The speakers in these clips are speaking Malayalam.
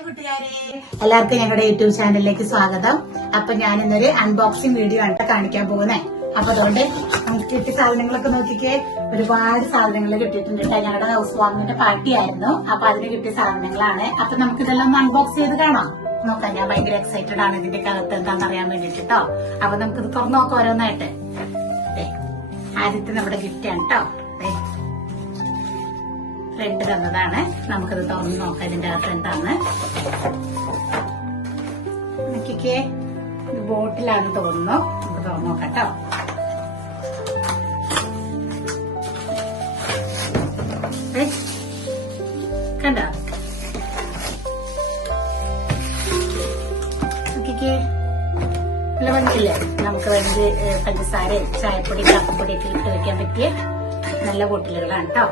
എല്ലാവർക്കും ഞങ്ങളുടെ യൂട്യൂബ് ചാനലിലേക്ക് സ്വാഗതം. അപ്പൊ ഞാൻ ഇന്നൊരു അൺബോക്സിംഗ് വീഡിയോ ആണ് കാണിക്കാൻ പോകുന്നത് അപ്പൊ അതുകൊണ്ട് നമുക്ക് കിട്ടിയ സാധനങ്ങളൊക്കെ നോക്കിക്കേ. ഒരുപാട് സാധനങ്ങൾ കിട്ടിയിട്ടുണ്ട് കേട്ടോ. ഞങ്ങളുടെ ഹൗസ് വാമിന്റെ പാർട്ടി ആയിരുന്നു. അപ്പൊ അതിന് കിട്ടിയ സാധനങ്ങളാണ്. അപ്പൊ നമുക്ക് ഇതെല്ലാം ഒന്ന് അൺബോക്സ് ചെയ്ത് കാണാം. നോക്കാം ഞാൻ ഭയങ്കര എക്സൈറ്റഡ് ആണ് ഇതിന്റെ അകത്ത് എന്താണെന്ന് അറിയാൻ വേണ്ടിട്ട് കേട്ടോ അപ്പൊ നമുക്കിത് തുറന്നു നോക്കാം ഓരോന്നായിട്ട്. ആദ്യത്തെ നമ്മുടെ ഗിഫ്റ്റ് ആണ് കേട്ടോ ഫ്രണ്ട് തന്നതാണ്. നമുക്കത് തുറന്ന് നോക്കാം. ഇതിന്റെ അകത്ത് എന്താണ്? നോക്കിക്കേ. ഇത് തോന്നുന്നു. നമുക്ക് തുറന്നു നോക്കാം കേട്ടോ. ദേ, കണ്ടോ? നോക്കിക്കേ. നമുക്ക് വേണ്ടി പഞ്ചസാര ചായപ്പൊടി കാപ്പിപ്പൊടി ഒക്കെ ഇട്ട് വെക്കാൻ പറ്റിയ നല്ല ബോട്ടിലുകളാണ് കേട്ടോ.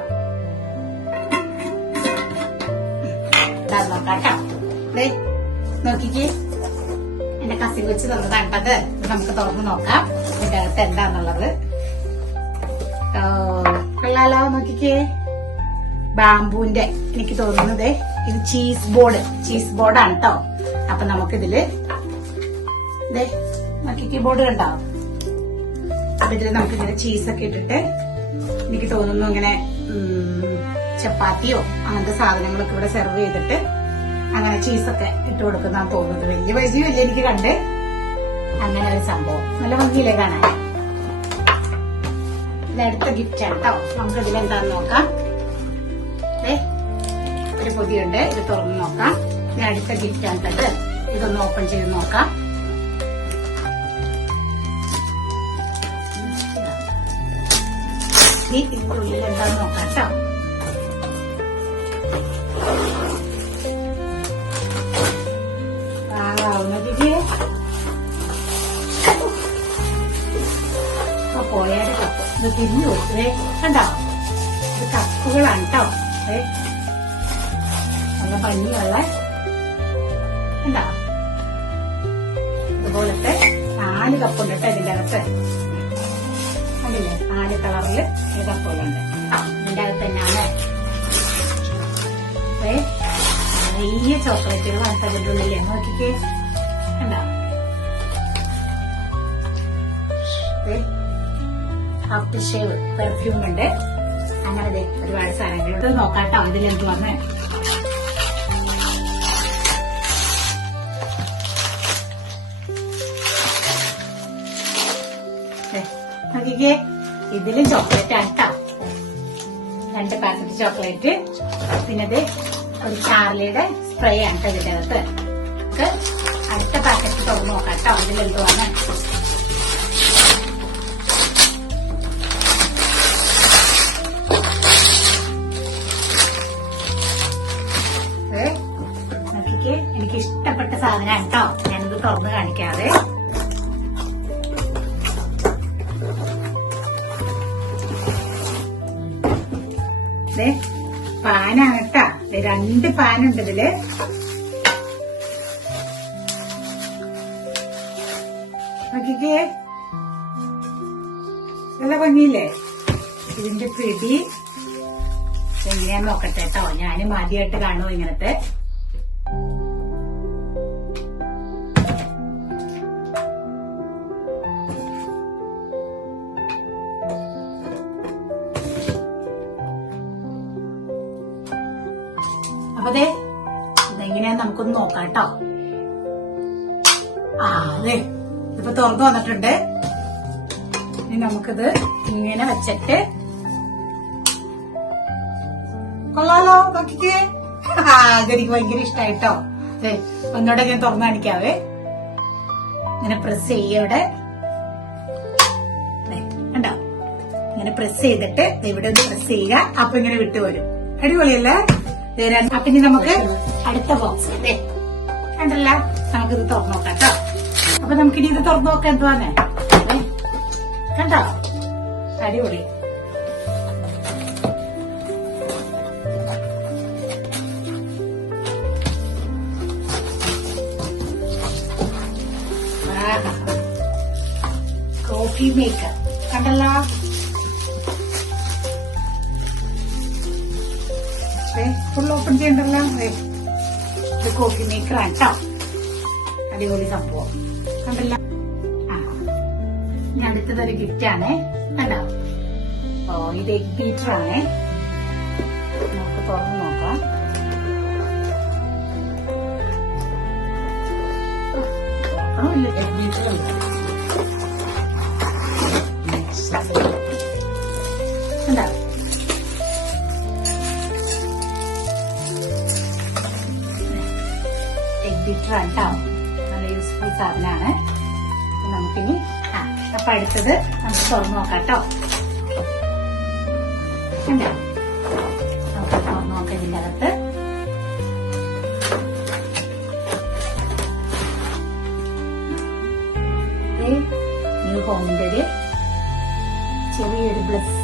ഇതാ നോക്കാട്ടോ നോക്കിക്കേ. എന്റെ കസി വെച്ച് തന്നതാണ് ഇത് നമുക്ക് തുറന്ന് നോക്കാം. ഇതിന്റെ അകത്ത് എന്താന്നുള്ളത് കൊള്ളാലോ നോക്കിക്കേ. ബാംബൂന്റെ എനിക്ക് തോന്നുന്നത് ഇത് ചീസ് ബോർഡ് ചീസ് ബോർഡാണ് കേട്ടോ അപ്പൊ നമുക്കിതിൽ നോക്കിക്കേ ബോർഡ് കണ്ടോ? അപ്പൊ ഇതിൽ നമുക്ക് ഇങ്ങനെ ചീസൊക്കെ ഇട്ടിട്ട് എനിക്ക് തോന്നുന്നു ഇങ്ങനെ ചപ്പാത്തിയോ അങ്ങനത്തെ സാധനങ്ങളൊക്കെ ഇവിടെ സെർവ് ചെയ്തിട്ട് അങ്ങനെ ചീസൊക്കെ ഇട്ട് കൊടുക്കുന്നതാന്ന് തോന്നുന്നത്. വലിയ വലിയ എനിക്ക് കണ്ട്. അങ്ങനെ ഒരു സംഭവം. നല്ല ഭംഗിയില്ലേ കാണാൻ? ഇതടുത്ത ഗിഫ്റ്റ് ആണ് കേട്ടോ നമുക്ക് ഇതിലെന്താന്ന് നോക്കാം. ഒരു പൊതിയുണ്ട്. ഇത് തുറന്ന് നോക്കാം. ഇനി അടുത്ത ഗിഫ്റ്റ് ആണ് കേട്ടത് ഇതൊന്ന് ഓപ്പൺ ചെയ്ത് നോക്കാം. ഈ ഇതിന്റെ ഉള്ളിൽ എന്താന്ന് നോക്കാം കേട്ടോ തിരിഞ്ഞു കൊടുത്തേ കണ്ടോ ഇത് കപ്പുകളാണ് കേട്ടോ ഏ നല്ല ഭംഗിയുള്ള കണ്ടോ ഇതുപോലത്തെ നാല് കപ്പുണ്ട് കേട്ടോ ഇതിന്റെ അകത്ത് കണ്ടില്ലേ നാല് കളറിൽ ഈ കപ്പുകളുണ്ട് ഇതിന്റെ അകത്ത് തന്നെയാണ് ഏ നിറയെ ചോക്ലേറ്റുകളാണ് ഉള്ളിൽ നോക്കിക്കേ കണ്ടോ ആഫ്റ്റർ ഷേവ് പെർഫ്യൂം ഉണ്ട്. അങ്ങനെ ഒരുപാട് സാധനങ്ങളുണ്ട് നോക്കാട്ടോ ഇതിലെന്ത് വന്ന്. നോക്കിക്കേ ഇതിലും ചോക്ലേറ്റ് ആണ് കേട്ടോ രണ്ട് പാക്കറ്റ് ചോക്ലേറ്റ് പിന്നെ ഇത് ഒരു ചാർലിയുടെ സ്പ്രേ ആണ് കേട്ടോ ഇതിന്റെ അകത്ത്. അടുത്ത പാക്കറ്റ് തുറന്ന് നോക്കാം കേട്ടോ ഇതിലെന്തുവാണ് ദേ, പാൻ ഉണ്ട് ഇതിൽ. നോക്കിക്കേ. നല്ല ഭംഗിയില്ലേ? ഇതിന്റെ പിടി എങ്ങനെയാ നോക്കട്ടെ കേട്ടോ ഞാനും ആദ്യമായിട്ട് കാണുമോ ഇങ്ങനത്തെ. ഇതെങ്ങനെയാ നമുക്കൊന്ന് നോക്കാം കേട്ടോ. ആ അതെ. ഇതിപ്പോ തുറന്നു വന്നിട്ടുണ്ട്. ഇനി നമുക്കിത് ഇങ്ങനെ വെച്ചിട്ട് കൊള്ളാലോ നോക്കിക്കേ. അതെനിക്ക് ഭയങ്കര ഇഷ്ടായിട്ടോ അതെ ഒന്നുകൂടെ ഞാൻ തുറന്നു കാണിക്കാവേ. ഇങ്ങനെ പ്രസ് ചെയ്യവിടെ കണ്ടോ? ഇങ്ങനെ പ്രസ് ചെയ്തിട്ട് ഇവിടെ ഒന്ന് പ്രസ് ചെയ്യുക. അപ്പൊ ഇങ്ങനെ വിട്ടുവരും അടിപൊളിയല്ലേ? അപ്പൊ ഇനി നമുക്ക് അടുത്ത ബോക്സ് ദേ കണ്ടല്ല? നമുക്കിത് തുറന്നു നോക്കാം കേട്ടോ അപ്പൊ നമുക്കിനി ഇത് തുറന്നു നോക്കാം. എന്തുവാന്ന് കണ്ടോ? അടിപൊളി. കോഫി മേക്കർ കണ്ടല്ലോ? ഫുൾ ഓപ്പൺ ചെയ്യണ്ടല്ലോ. ഇത് കോഫി മേക്കറാണ് കേട്ടോ അടിപൊളി സംഭവം. കണ്ടല്ല? ആ ഇനി അടുത്തതൊരു ഗിഫ്റ്റ് ആണ്. കണ്ടോ? ഓ ഇത് എഗ് ബീറ്റർ ആണ്. നമുക്ക് തുറന്ന് നോക്കാം. തുറക്കണമില്ല എഗ് ബീറ്റർ ഉണ്ട് കേട്ടോ. നല്ല യൂസ്ഫുൾ സാധനമാണ്. നമുക്കിനി ആ അപ്പൊ അടുത്തത് നമുക്ക് തുറന്നു നോക്കാം കേട്ടോ. നമുക്ക് തുറന്നു നോക്കാം ഇതിന്റെ അകത്ത്. ഒരു ചെറിയൊരു ബ്ലസ്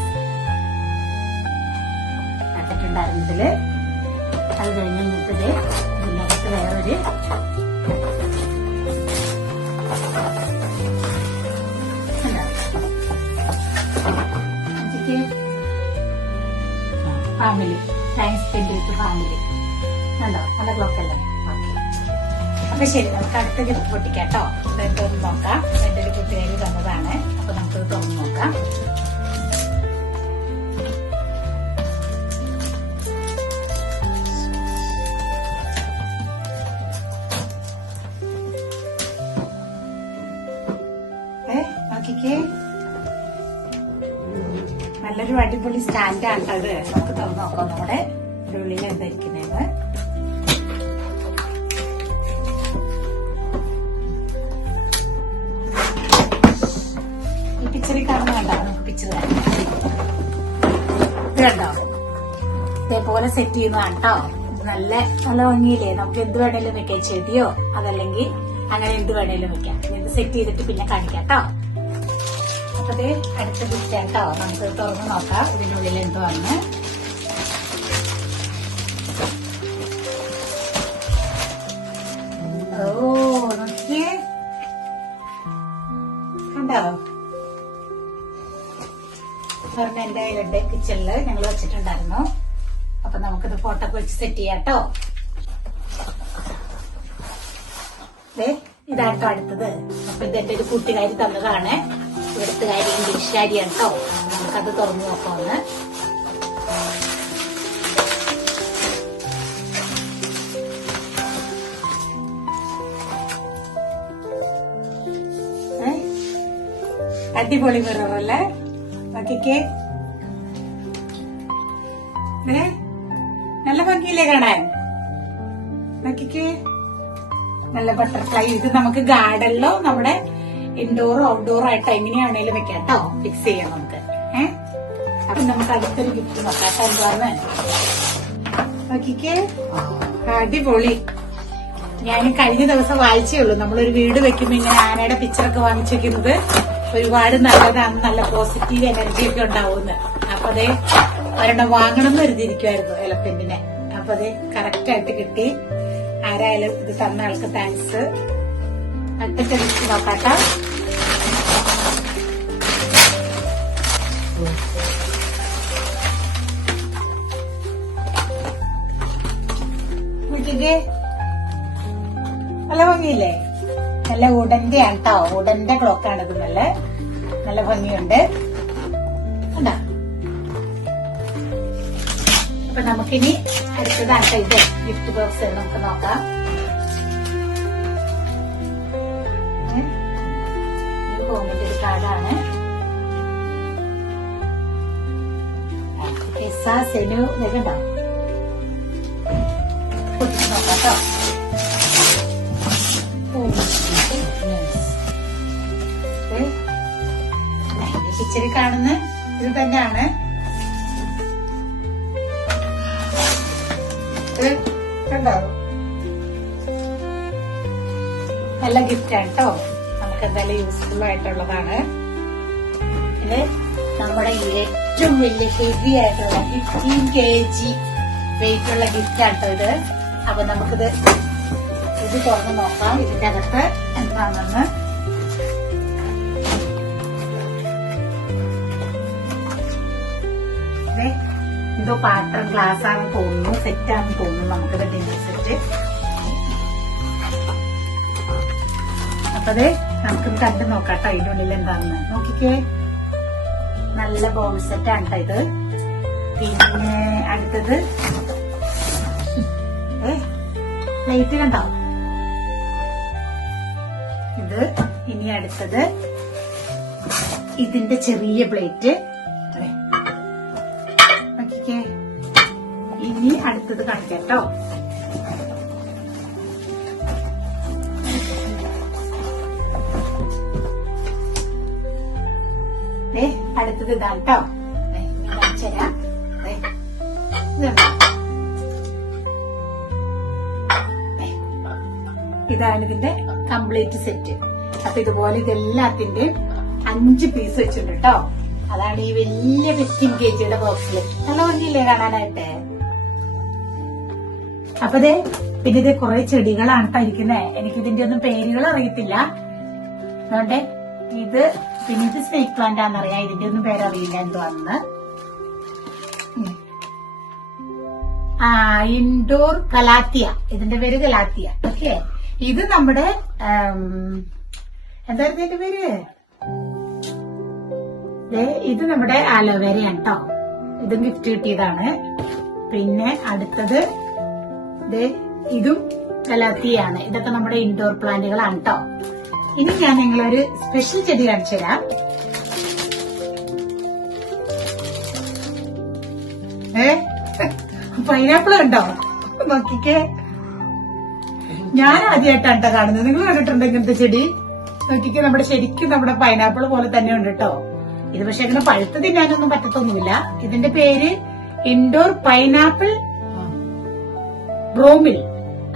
ഇട്ടിട്ടുണ്ടായിരുന്നതിൽ അത് കഴിഞ്ഞ് കഴിഞ്ഞിട്ടത് ഇതിനകത്ത് വേറൊരു family time spend with family കണ്ടോ? നല്ല ക്ലോക്ക് അല്ലേ? അപ്പൊ ശരി നമുക്ക് അടുത്ത ഗിഫ്റ്റ് പൊട്ടിക്കാം കേട്ടോ ഒന്ന് നോക്കാം. എന്റെ ഒരു കുട്ടികാരി തന്നതാണ് അപ്പൊ നമുക്ക് തുറന്ന് നോക്കാം. നല്ലൊരു അടിപൊളി സ്റ്റാൻഡാണ് അത്. നോക്കാം നമ്മുടെ ഉള്ളിൽ എന്തായിരിക്കുന്നത് ഈ പിച്ചറി കാണുന്ന കണ്ടോ? പിച്ചറി ഇത് ഇതേപോലെ സെറ്റ് ചെയ്യുന്നതാണ് കേട്ടോ നല്ല നല്ല ഭംഗിയില്ലേ? നമുക്ക് എന്ത് വേണേലും വെക്കാം. ചെടിയോ അതല്ലെങ്കിൽ അങ്ങനെ എന്ത് വേണേലും വെക്കാം. ഇത് സെറ്റ് ചെയ്തിട്ട് പിന്നെ കാണിക്കാം കേട്ടോ അപ്പൊ ഇത് അടുത്ത ബുക്ക് കേട്ടോ നമുക്ക് തുറന്ന് നോക്കാം ഇതിനുള്ളിൽ എന്തുവാണ് കിച്ചണിൽ ഞങ്ങൾ വെച്ചിട്ടുണ്ടായിരുന്നു. അപ്പൊ നമുക്കിത് ഫോട്ടോ വെച്ച് സെറ്റ് ചെയ്യാം കേട്ടോ ദേ, ഇതാട്ടോ അടുത്തത്. അപ്പൊ ഇത് എന്റെ ഒരു കൂട്ടുകാരി തന്നതാണ്. ഇവിടുത്തെ കാര്യം ഇംഗ്ലീഷുകാരിയാണ് കേട്ടോ നമുക്കത് തുറന്നു നോക്കാം ഒന്ന് അടിപൊളി അടിപൊളി മിററല്ലേ നോക്കിക്കേ. നോക്കിക്കേ. നല്ല ബട്ടർഫ്ലൈ ഇത് നമുക്ക് ഗാർഡനിലോ നമ്മുടെ ഇൻഡോർ ഔട്ട്ഡോർ ആയിട്ട് എങ്ങനെയാണേലും വെക്കാം കേട്ടോ ഫിക്സ് ചെയ്യാം നമുക്ക്. ഏഹ് അപ്പൊ നമുക്ക് അടുത്തൊരു ഗിഫ്റ്റ് നോക്കാം. എന്താണ് നോക്കിക്കേ. അടിപൊളി. ഞാൻ കഴിഞ്ഞ ദിവസം വായിച്ചേ ഉള്ളൂ. നമ്മളൊരു വീട് വെക്കുമ്പോ ഇങ്ങനെ ആനയുടെ പിക്ചറൊക്കെ വാങ്ങിച്ചു വെക്കുന്നത് ഒരുപാട് നല്ലതാണ്. നല്ല പോസിറ്റീവ് എനർജി ഒക്കെ ഉണ്ടാവുമെന്ന്. അപ്പൊ അതേ ഒരെണ്ണം വാങ്ങണം എന്ന് കരുതിയിരിക്കുമായിരുന്നു എലഫന്റിനെ അപ്പൊ അതേ കറക്റ്റ് ആയിട്ട് കിട്ടി. ആരായാലും ഇത് തന്ന ആൾക്ക് താങ്ക്സ് അടുത്ത നോക്കാട്ടോ. നല്ല ഭംഗിയില്ലേ? നല്ല ഉടന്റെ ആണ് കേട്ടോ ഉടന്റെ ക്ലോക്കാണ് ഇത് നല്ല. നല്ല ഭംഗിയുണ്ട്. അപ്പൊ നമുക്കിനി അടുത്തതാണ് ഇത് ഗിഫ്റ്റ് ബോക്സ് നമുക്ക് നോക്കാം. ഹോമിന്റെ ഒരു കാർഡാണ്. സെനു ഇതൊക്കെ ഉണ്ടോ? പൊട്ടിച്ച് നോക്കാം കേട്ടോ പിക്ചറിൽ കാണുന്ന ഇത് തന്നെയാണ്. നല്ല ഗിഫ്റ്റ് ആണ് കേട്ടോ നമുക്ക് എന്തായാലും യൂസ്ഫുൾ ആയിട്ടുള്ളതാണ്. ഇത് നമ്മുടെ ഏറ്റവും വലിയ ഹെവി ആയിട്ടുള്ള ഫിഫ്റ്റീൻ കെ ജി വെയിറ്റ് ഉള്ള ഗിഫ്റ്റ് ആണ് കേട്ടോ ഇത്. അപ്പൊ നമുക്കിത് ഇത് തുറന്ന് നോക്കാം. ഇതിന്റെ അകത്ത് എന്താണെന്ന്. എന്തോ പാത്രം ഗ്ലാസ് ആണെന്ന് തോന്നുന്നു സെറ്റ് ആണെന്ന് തോന്നുന്നു നമുക്കിത് ഡിന്നർ സെറ്റ് അപ്പൊ നമുക്ക് കണ്ടു നോക്കാട്ടോ അതിന്റെ ഉള്ളിൽ എന്താണെന്ന്. നോക്കിക്കേ. നല്ല ബോൾ സെറ്റ് ആണ് ഇത്. പിന്നെ അടുത്തത്. ലൈറ്റ് കണ്ടോ? ഇത്. ഇനി അടുത്തത്. ഇതിന്റെ ചെറിയ പ്ലേറ്റ്. നോക്കിക്കേ. ഇനി അടുത്തത് കാണിക്കാം കേട്ടോ അടുത്തത് ഇതാണ് കേട്ടോ ഇതാണ് ഇതിന്റെ കംപ്ലീറ്റ് സെറ്റ് അപ്പൊ ഇതുപോലെ ഇതെല്ലാത്തിന്റെയും അഞ്ച് പീസ് വെച്ചിട്ടുണ്ട് കേട്ടോ അതാണ് ഈ വലിയ വെസ്റ്റിംഗ് കേജിയുടെ ബോക്സിൽ നല്ല ഭംഗിയില്ലേ കാണാനായിട്ട്? അപ്പൊ ദേ പിന്നെ ഇത് കുറെ ചെടികളാണ് ട്ടോ ഇരിക്കുന്നേ. എനിക്ക് ഇതിന്റെ ഒന്നും പേരുകൾ അറിയത്തില്ല. അതുകൊണ്ട് ഇത് പിന്നെ ഇത് സ്നേക് പ്ലാന്റ് ആണെന്നറിയാം. ഇതിന്റെ ഒന്നും പേരറിയില്ല. ആ ഇൻഡോർ കലാത്തിയ ഇതിന്റെ പേര് കലാത്തിയ ഓക്കെ ഇത് നമ്മുടെ എന്തായിരുന്നു ഇതിന്റെ പേര്? ഇത് നമ്മുടെ അലോവേരയാണ് കേട്ടോ ഇതും ഗിഫ്റ്റ് കിട്ടിയതാണ്. പിന്നെ അടുത്തത് ഇതും കലാത്തിയാണ് ഇതൊക്കെ നമ്മുടെ ഇൻഡോർ പ്ലാന്റുകളാണ് കേട്ടോ ഇനി ഞാൻ നിങ്ങളൊരു സ്പെഷ്യൽ ചെടി കാണിച്ചു തരാം. ഏ? പൈനാപ്പിൾ ഉണ്ടോ? നോക്കിക്കേ. ഞാൻ ആദ്യമായിട്ടാണ് കേട്ടോ കാണുന്നത്. നിങ്ങൾ കണ്ടിട്ടുണ്ടോ ഇങ്ങനത്തെ ചെടി? നോക്കിക്കേ നമ്മുടെ ശരിക്കും നമ്മുടെ പൈനാപ്പിൾ പോലെ തന്നെ ഉണ്ട് കേട്ടോ. ഇത് പക്ഷെ ഇങ്ങനെ പഴുത്ത് തിന്നാനൊന്നും പറ്റത്തൊന്നുമില്ല. ഇതിന്റെ പേര് ഇൻഡോർ പൈനാപ്പിൾ ബ്രോമിൽ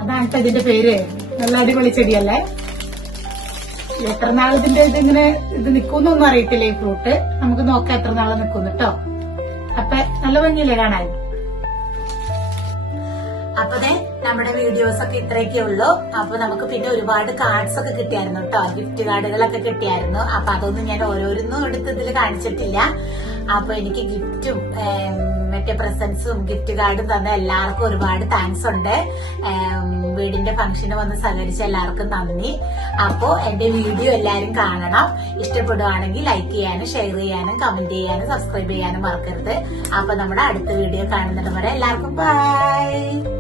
അതാണ് ഇതിന്റെ പേര്. നല്ല അടിപൊളി ചെടിയല്ലേ? എത്ര നാൾ ഇതിന്റെ ഇതിങ്ങനെ ഇത് നിൽക്കുന്നൊന്നും അറിയത്തില്ല ഈ ഫ്രൂട്ട് നമുക്ക് നോക്കാം എത്ര നാൾ നിൽക്കുന്നു കേട്ടോ അപ്പൊ നല്ല ഭംഗിയില്ലേ കാണാൻ? അപ്പൊ ദേ നമ്മുടെ വീഡിയോസ് ഒക്കെ ഇത്രയൊക്കെ ഉള്ളൂ. അപ്പൊ നമുക്ക് പിന്നെ ഒരുപാട് കാർഡ്സ് ഒക്കെ കിട്ടിയായിരുന്നു കേട്ടോ ഗിഫ്റ്റ് കാർഡുകളൊക്കെ കിട്ടിയായിരുന്നു. അപ്പൊ അതൊന്നും ഞാൻ ഓരോരുന്നും എടുത്ത് ഇതിൽ കാണിച്ചിട്ടില്ല. അപ്പൊ എനിക്ക് ഗിഫ്റ്റും മറ്റേ പ്രസൻസും ഗിഫ്റ്റ് കാർഡും തന്ന എല്ലാവർക്കും ഒരുപാട് താങ്ക്സ് ഉണ്ട്. വീടിന്റെ ഫംഗ്ഷന് വന്ന് സഹകരിച്ച എല്ലാവർക്കും നന്ദി. അപ്പോ എന്റെ വീഡിയോ എല്ലാവരും കാണണം. ഇഷ്ടപ്പെടുവാണെങ്കിൽ ലൈക്ക് ചെയ്യാനും ഷെയർ ചെയ്യാനും കമന്റ് ചെയ്യാനും സബ്സ്ക്രൈബ് ചെയ്യാനും മറക്കരുത്. അപ്പൊ നമ്മുടെ അടുത്ത വീഡിയോ കാണുന്നത് വരെ എല്ലാവർക്കും ബൈ